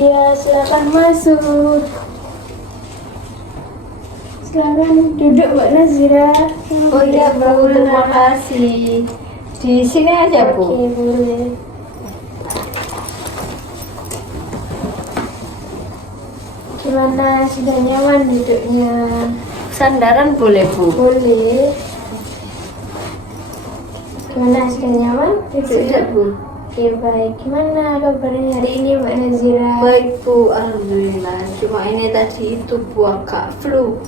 Ya, silakan masuk. Silakan duduk Mbak Nazira. Oh iya Bu, terima kasih. Di sini aja Bu. Oke, boleh. Gimana, sudah nyaman duduknya? Sandaran boleh Bu? Boleh. Gimana, sudah nyaman? Sudah Bu. Oke, baik. Gimana kabarnya hari ini Mbak Nazira? Baik Bu, alhamdulillah. Cuma ini tadi itu Bu agak flu.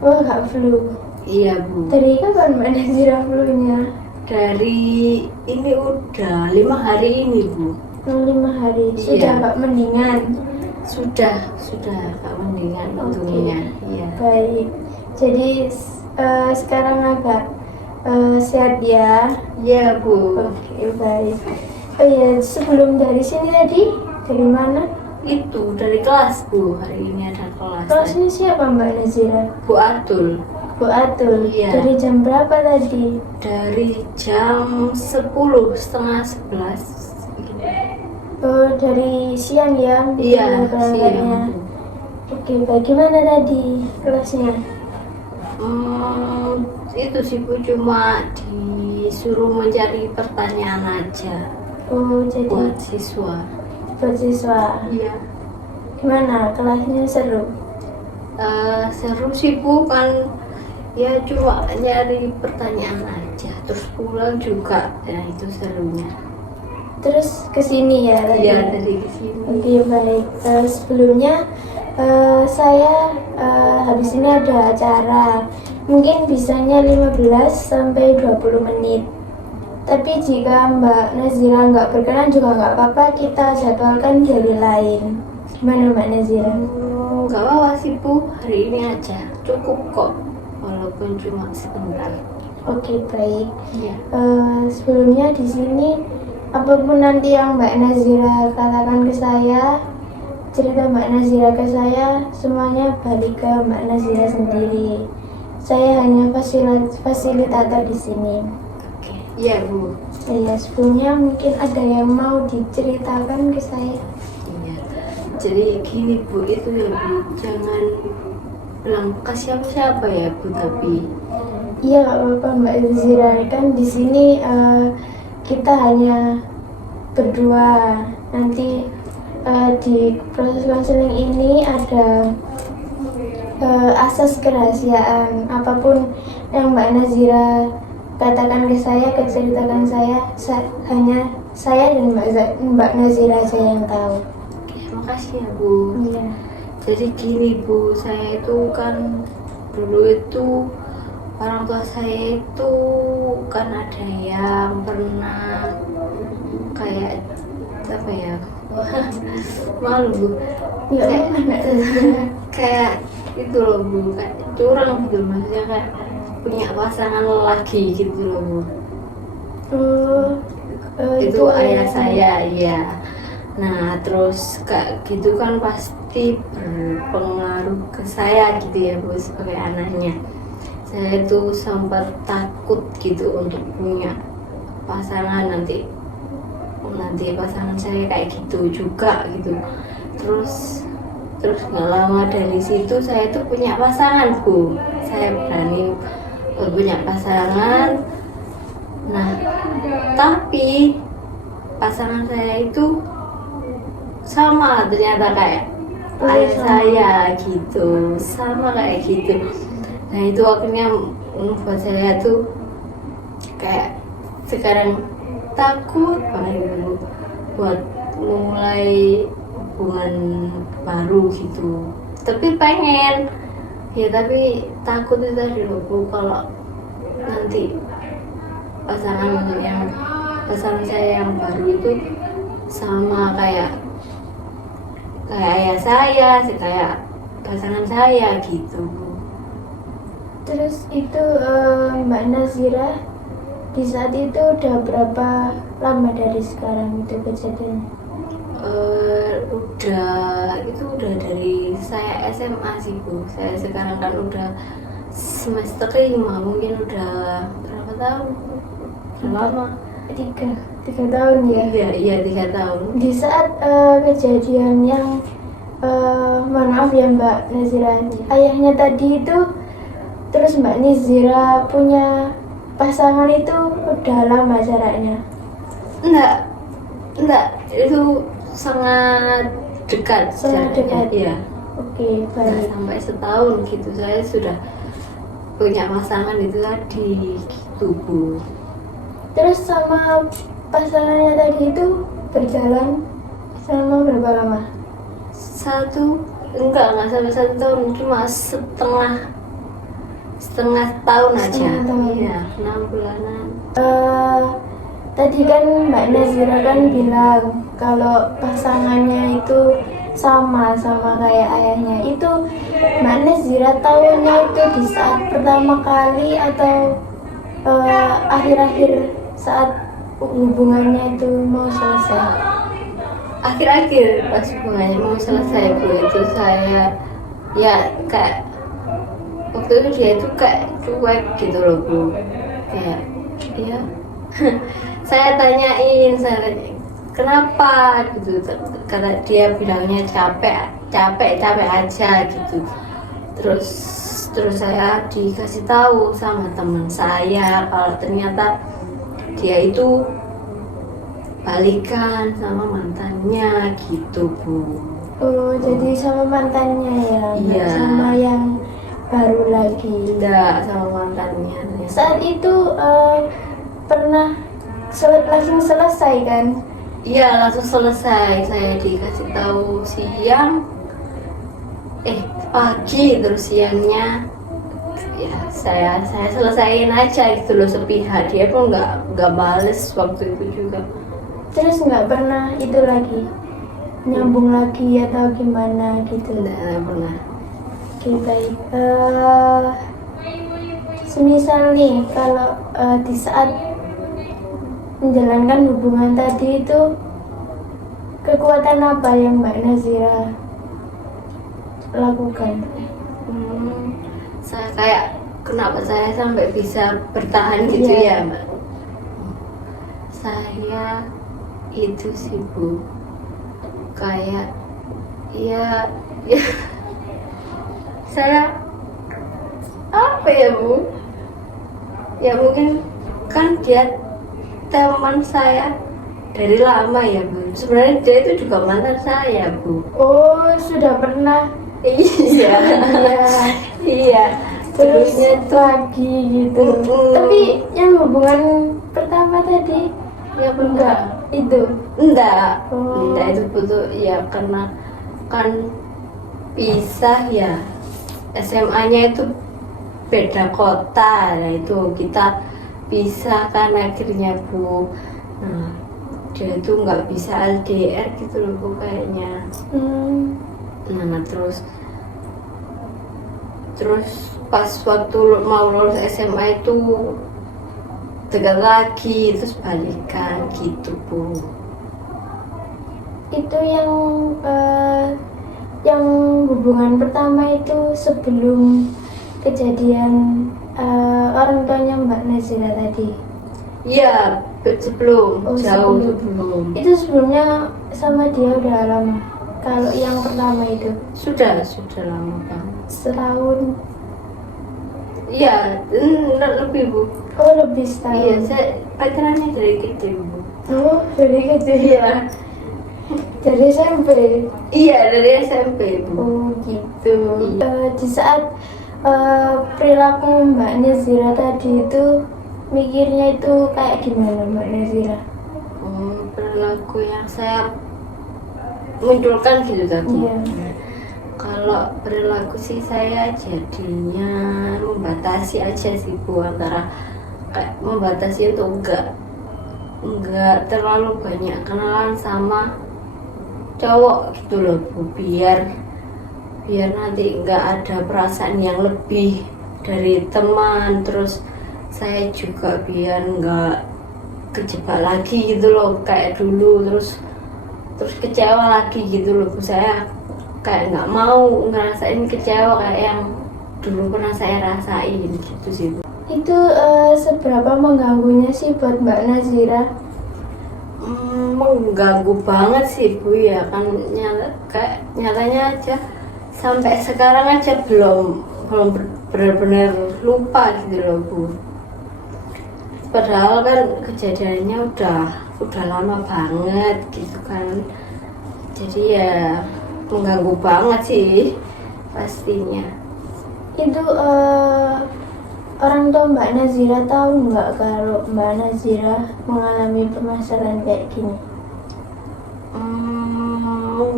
Oh, nggak flu. Iya Bu. Dari kapan Mbak Nazira flu-nya? Dari ini udah 5 hari ini Bu. 5 hari. Sudah Iya. nggak mendingan? Sudah agak mendingan untungnya. Iya. Baik. Jadi sekarang agak sehat ya. Iya Bu. Oke, baik. Oh iya, sebelum dari sini tadi dari mana? Itu dari kelas Bu. Hari ini ada kelas. Kelasnya siapa Mbak Nazira? Bu Atul. Bu Atul. Iya. Dari jam berapa tadi? Dari jam 10, setengah 11. Oh, dari siang ya? Iya, berangkatnya. siang. Oke, bagaimana tadi kelasnya? Itu sih Bu, cuma disuruh mencari pertanyaan aja Oh, jadi buat siswa. buat siswa. Iya. Gimana? Kelasnya seru? Seru sih Bu, kan ya cuma nyari pertanyaan aja, terus pulang juga, ya itu serunya. Terus ke sini ya tadi? Iya, dari sini. Oke, baik. Sebelumnya saya habis ini ada acara. Mungkin bisanya 15 sampai 20 menit. Tapi jika Mbak Nazira nggak berkenan juga nggak apa-apa, kita jadwalkan dari lain. Gimana Mbak Nazira? Nggak apa-apa sih Bu, hari ini aja cukup kok, walaupun cuma sebentar. Oke, baik. Iya. Sebelumnya di sini apapun nanti yang Mbak Nazira katakan ke saya, cerita Mbak Nazira ke saya, semuanya balik ke Mbak Nazira sendiri. Saya hanya fasilitator di sini. Oke. Iya Bu. Ya, sebelumnya mungkin ada yang mau diceritakan ke saya. Iya. Jadi gini Bu, itu ya Bu, jangan bilang ke siapa-siapa ya Bu, tapi Iya, nggak apa-apa Mbak Nazira, kan di sini kita hanya berdua. Nanti di proses konseling ini ada asas kerahasiaan. Apapun yang Mbak Nazira katakan ke saya, ceritakan saya, hanya saya dan Mbak Nazira aja yang tahu. makasih ya Bu. Iya. Jadi gini Bu, saya itu kan dulu itu orang tua saya itu kan ada yang pernah kayak apa ya, malu Bu, Ya, kayak itu loh Bu, kayak curang gitu, maksudnya kayak punya pasangan lagi gitu loh Bu. Itu ayah saya, iya. Nah terus kayak gitu kan pasti berpengaruh ke saya gitu ya Bu, sebagai anaknya. Saya tuh sempat takut gitu untuk punya pasangan, nanti pasangan saya kayak gitu juga gitu. Terus nggak lama dari situ saya tuh punya pasangan Bu, saya berani punya pasangan. Nah tapi pasangan saya itu sama ternyata kayak ayah saya gitu, sama kayak gitu. Nah itu akhirnya membuat saya tuh kayak sekarang takut banget Bu buat mulai hubungan baru gitu. Tapi pengen ya, tapi takut itu tadi loh Bu, kalau nanti pasangan saya yang baru itu sama kayak ayah saya, kayak pasangan saya gitu. Terus itu Mbak Nazira di saat itu udah berapa lama dari sekarang itu kejadiannya? Udah dari saya SMA sih Bu. Saya sekarang kan udah semester 5, mungkin udah berapa tahun? Lama. 3. 3 tahun ya. Iya 3 tahun. Di saat kejadian yang mohon maaf ya Mbak Nazira, ayahnya tadi itu, terus Mbak Nazira punya pasangan itu udah lama jaraknya? Enggak, itu sangat dekat. Sangat jaraknya. dekat. Iya. Oke, Nggak baik. sampai setahun gitu saya sudah punya pasangan itu tadi gitu Bu. Terus sama pasangannya tadi itu berjalan selama berapa lama? Enggak sampai 1 tahun, cuma setengah tahun aja. Setengah tahun. Iya, 6 bulanan. Tadi kan Mbak Nazira kan bilang kalau pasangannya itu sama kayak ayahnya. Itu Mbak Nazira tahunya itu di saat pertama kali atau akhir-akhir saat hubungannya itu mau selesai? Akhir-akhir pas hubungannya mau selesai Bu, itu saya ya kayak waktu itu dia itu kayak cuek gitu loh Bu, kayak ya saya tanyain kenapa gitu, kata dia bilangnya capek aja gitu. Terus saya dikasih tahu sama teman saya kalau ternyata dia itu balikan sama mantannya gitu Bu. Oh, jadi sama mantannya ya, nggak Iya. sama yang baru lagi. Enggak, sama mantannya ternyata. Saat itu pernah langsung selesai kan? Iya, langsung selesai. Saya dikasih tahu siang, pagi, terus siangnya ya saya selesaiin aja gitu loh sepihak. Dia pun nggak bales waktu itu juga. Terus nggak pernah itu lagi nyambung lagi atau gimana gitu? Nggak pernah. Oke, baik. Semisal nih kalau di saat menjalankan hubungan tadi itu, kekuatan apa yang Mbak Nazira lakukan? Saya kayak kenapa saya sampai bisa bertahan gitu Iya. ya Mbak? Saya itu sih Bu, kayak ya saya apa ya Bu? Ya mungkin kan dia teman saya dari lama ya Bu. Sebenarnya dia itu juga mantan saya Bu. Oh, sudah pernah. Iya. Iya. Terus Terusnya tuh lagi gitu. Tapi yang hubungan pertama tadi ya enggak itu. Enggak. Oh. Enggak itu butuh ya karena kan pisah ya. SMA-nya itu beda kota, nah itu kita pisah kan akhirnya Bu. Nah, dia itu nggak bisa LDR gitu loh Bu kayaknya. Nah terus pas waktu mau lulus SMA itu dekat lagi, terus balikan gitu Bu. Itu yang hubungan pertama itu sebelum kejadian orang tuanya Mbak Nazira tadi. Iya, sebelum, Oh, jauh sebelum. sebelum. Itu sebelumnya sama dia udah lama. Kalau yang pertama itu Sudah lama banget. setahun. Iya, lebih Bu. Oh, lebih Iya, setahun. saya pacarannya dari kecil Bu. Oh, dari kecil. Iya. Dari SMP. Iya, dari SMP Bu. Oh, gitu. Iya. Di saat perilaku Mbak Nazira tadi itu, mikirnya itu kayak gimana Mbak Nazira? Perilaku yang saya munculkan gitu tadi. Iya. Kalau perilaku sih saya jadinya membatasi aja sih Bu, antara kayak membatasi untuk enggak terlalu banyak kenalan sama cowok gitu loh Bu, biar nanti enggak ada perasaan yang lebih dari teman. Terus saya juga biar enggak kejebak lagi gitu loh kayak dulu, terus kecewa lagi gitu loh Bu. Saya kayak nggak mau ngerasain kecewa kayak yang dulu pernah saya rasain gitu sih Bu. Itu seberapa mengganggunya sih buat Mbak Nazira? mengganggu banget sih Bu ya kan, kayak nyatanya aja sampai sekarang aja belum benar-benar lupa gitu loh Bu. Padahal kan kejadiannya udah lama banget gitu kan. Jadi ya mengganggu banget sih pastinya. Itu orang tua Mbak Nazira tahu nggak kalau Mbak Nazira mengalami permasalahan kayak gini?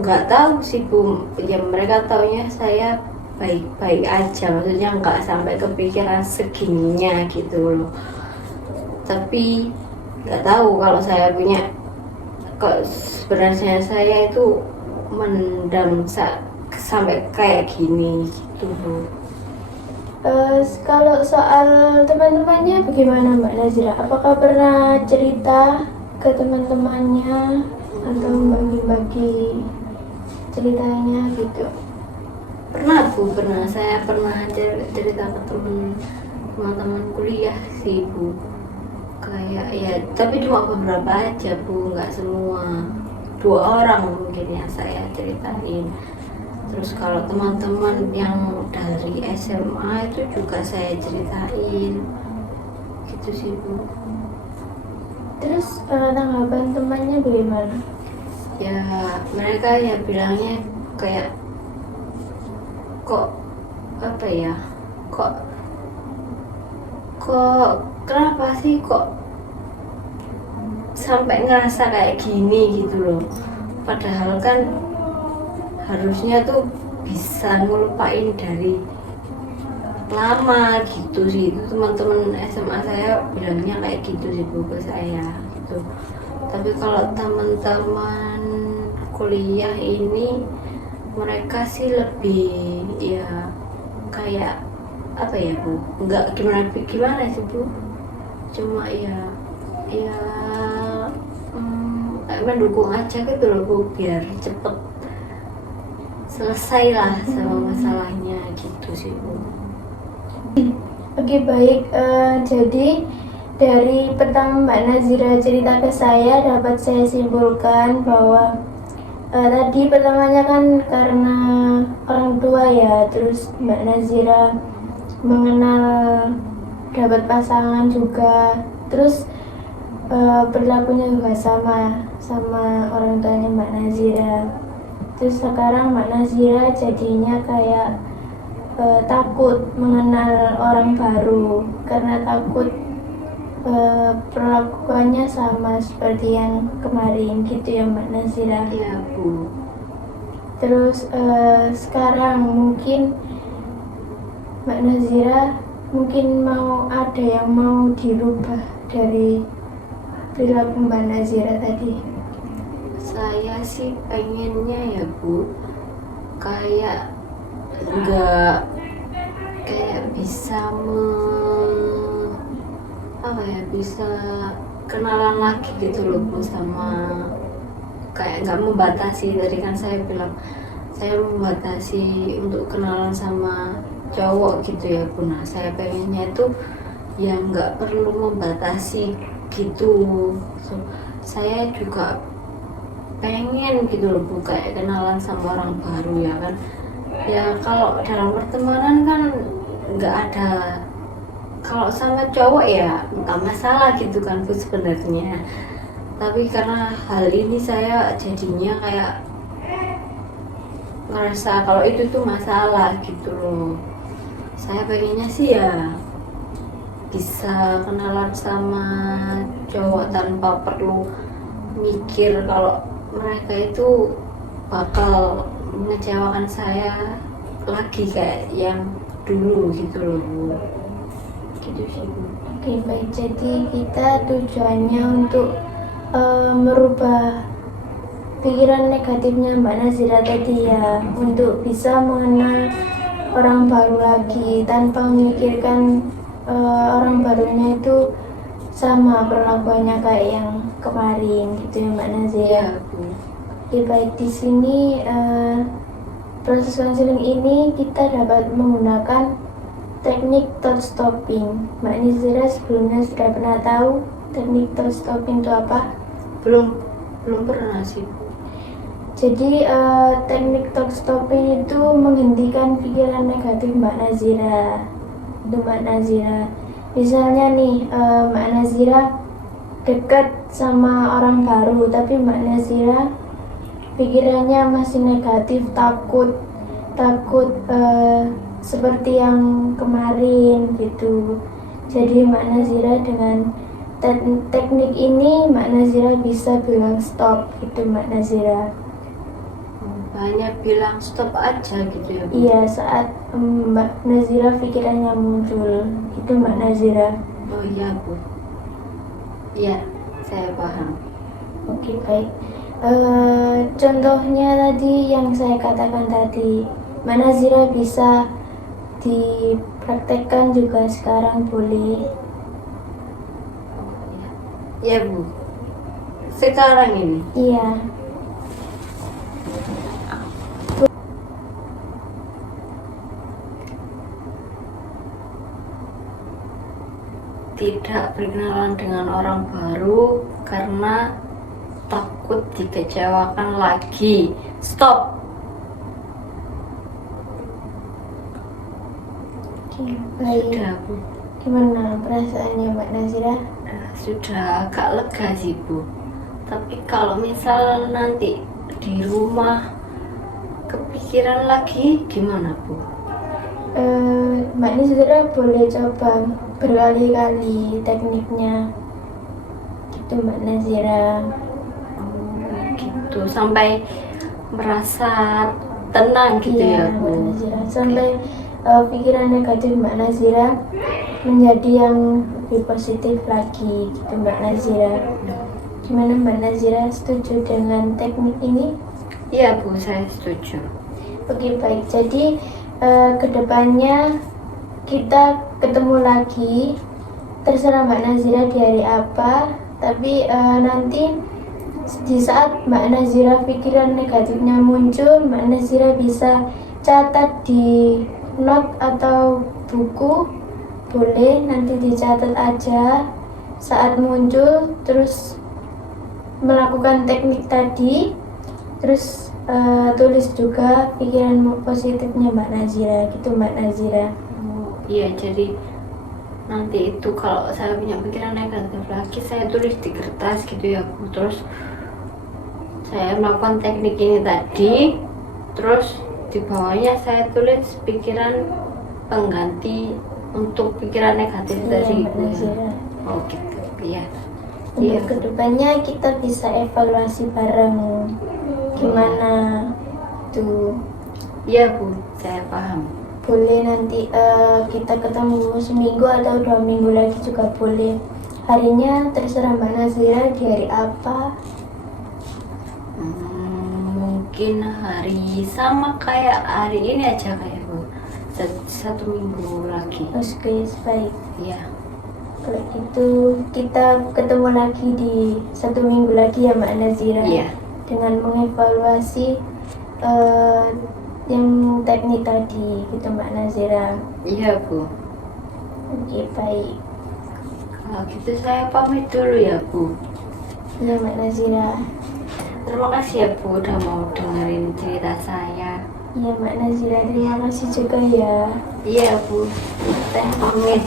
Nggak tahu sih Bu, ya mereka taunya saya baik-baik aja, maksudnya nggak sampai kepikiran segininya gitu loh. Tapi nggak tahu kalau saya punya, kok sebenarnya saya itu mendam sampai kayak gini gitu loh. Kalau soal teman-temannya bagaimana Mbak Nazira? Apakah pernah cerita ke teman-temannya atau bagi-bagi ceritanya gitu? Pernah Bu, saya pernah cerita ke teman-teman kuliah sih Bu, kayak ya tapi cuma beberapa aja Bu, nggak semua, 2 orang mungkin yang saya ceritain. Terus kalau teman-teman yang dari SMA itu juga saya ceritain gitu sih Bu. Terus tanggapan temannya bagaimana? Ya mereka ya bilangnya kayak kok apa ya, kok kenapa sih kok sampai ngerasa kayak gini gitu loh, padahal kan harusnya tuh bisa ngelupain dari lama gitu sih. Itu teman-teman SMA saya bilangnya kayak gitu sih Bu ke saya gitu. Tapi kalau teman-teman kuliah ini mereka sih lebih ya kayak apa ya Bu, nggak gimana sih Bu, cuma ya kayak mendukung aja gitu loh Bu, biar cepet selesai lah sama masalahnya gitu sih Bu. Oke baik, jadi dari pertama Mbak Nazira cerita ke saya dapat saya simpulkan bahwa tadi pertamanya kan karena orang tua ya, terus Mbak Nazira mengenal dapat pasangan juga, terus perilakunya juga sama orang tuanya Mbak Nazira. Terus sekarang Mbak Nazira jadinya kayak takut mengenal orang baru karena takut perlakuannya sama seperti yang kemarin gitu ya Mbak Nazira. Iya Bu. Terus sekarang mungkin Mbak Nazira mungkin ada yang mau dirubah dari perilaku Mbak Nazira tadi. Saya sih pengennya ya Bu, kayak enggak kayak bisa bisa kenalan lagi gitu loh Bu, sama kayak nggak membatasi. Tadi kan saya bilang saya membatasi untuk kenalan sama cowok gitu ya Bu. Nah saya pengennya itu yang nggak perlu membatasi gitu. Saya juga pengen gitu loh Bu, kayak kenalan sama orang baru ya kan. Ya kalau dalam pertemanan kan nggak ada, kalau sama cowok ya nggak masalah gitu kan Bu sebenarnya. Tapi karena hal ini saya jadinya kayak ngerasa kalau itu tuh masalah gitu loh. Saya pengennya sih ya bisa kenalan sama cowok tanpa perlu mikir kalau mereka itu bakal mengecewakan saya lagi kayak yang dulu gitu loh Bu. Gitu sih Bu. Oke baik, jadi kita tujuannya untuk merubah pikiran negatifnya Mbak Nazira tadi ya, untuk bisa mengenal orang baru lagi tanpa memikirkan orang barunya itu sama perlakuannya kayak yang kemarin gitu ya Mbak Nazira. Iya Bu. Oke baik, di sini proses konseling ini kita dapat menggunakan teknik thought stopping. Mbak Nazira sebelumnya sudah pernah tahu teknik thought stopping itu apa? Belum Belum pernah sih Bu. Jadi teknik talk stopping itu menghentikan pikiran negatif Mbak Nazira. Itu Mbak Nazira. Misalnya nih Mbak Nazira dekat sama orang baru, tapi Mbak Nazira pikirannya masih negatif, takut seperti yang kemarin gitu. Jadi Mbak Nazira dengan teknik ini Mbak Nazira bisa bilang stop gitu Mbak Nazira. Hanya bilang stop aja gitu ya Bu? Iya, saat Mbak Nazira pikirannya muncul itu Mbak Nazira. Oh iya Bu. Iya, saya paham. Oke, baik. Contohnya tadi yang saya katakan tadi, Mbak Nazira bisa dipraktekkan juga sekarang boleh. Ya Bu. Sekarang ini. Iya. Tidak berkenalan dengan orang baru karena takut dikecewakan lagi. Stop. Oke, baik. Sudah Bu. Gimana perasaannya Mbak Nazira? Sudah agak lega sih Bu. Tapi kalau misal nanti di rumah kepikiran lagi gimana Bu? Mbak Nazira boleh coba berkali-kali tekniknya gitu Mbak Nazira. Gitu sampai merasa tenang gitu Iya, ya Mbak Bu. Nazira. Sampai pikiran negatif Mbak Nazira menjadi yang lebih positif lagi gitu Mbak Nazira. Gimana Mbak Nazira, setuju dengan teknik ini? Iya Bu, saya setuju. Oke, baik. Jadi kedepannya kita ketemu lagi, terserah Mbak Nazira di hari apa, tapi nanti di saat Mbak Nazira pikiran negatifnya muncul, Mbak Nazira bisa catat di note atau buku, boleh nanti dicatat aja saat muncul, terus melakukan teknik tadi, terus tulis juga pikiran positifnya Mbak Nazira gitu Mbak Nazira. Iya, jadi nanti itu kalau saya punya pikiran negatif lagi saya tulis di kertas gitu ya Bu. Terus saya melakukan teknik ini tadi, terus di bawahnya saya tulis pikiran pengganti untuk pikiran negatif tadi Mbak Bu. Nazira. Oh gitu, iya. Untuk kedepannya kita bisa evaluasi bareng gimana tuh. Iya Bu, saya paham. Boleh nanti kita ketemu seminggu atau 2 minggu lagi juga boleh. Harinya terserah Mbak Nazira di hari apa. Mungkin hari sama kayak hari ini aja kayak Bu. 1 minggu lagi. Oke, baik. Iya. Kalau gitu kita ketemu lagi di 1 minggu lagi ya Mbak Nazira. Iya. Dengan mengevaluasi yang teknik tadi gitu Mbak Nazira. Iya Bu. Oke, baik. Kalau gitu saya pamit dulu ya Bu. Iya Mbak Nazira. Terima kasih ya Bu udah mau dengerin cerita saya. Iya Mbak Nazira, terima kasih juga ya. Iya Bu. Teh pamit.